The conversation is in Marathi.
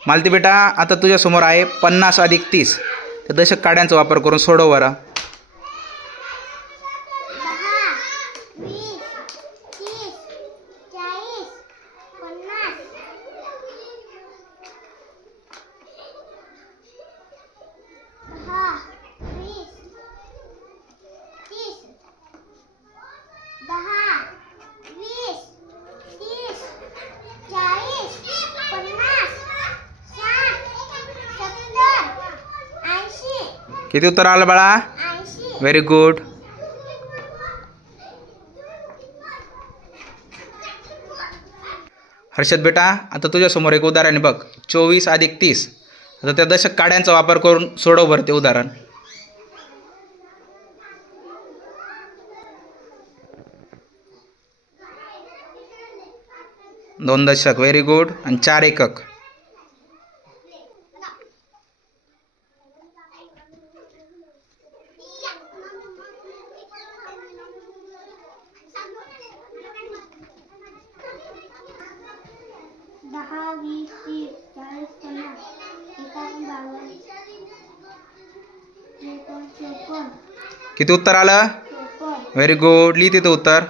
मालती बेटा आता तुझ्यासमोर आहे पन्नास अधिक तीस. तर दशक काड्यांचा वापर करून सोडव बरं दहा वीस तीस चाळीस पन्नास दहा वीस तीस दहा वीस तीस चाळीस पन्नास साठ सत्तर ऐंशी किती उत्तर आलं बाळा? व्हेरी गुड हर्षद बेटा आता तुझ्यासमोर एक उदाहरण आहे बघ. चोवीस अधिक तीस. आता त्या दशक काड्यांचा वापर करून सोडव बरं ते उदाहरण. दोन दशक. व्हेरी गुड आणि चार एकक. दहा वीस तीस चाळीस पन्नास एकावन्न बावन्न त्रेपन्न किती उत्तर आलं? चोपन्न. व्हेरी गुड लिही तिथं उत्तर.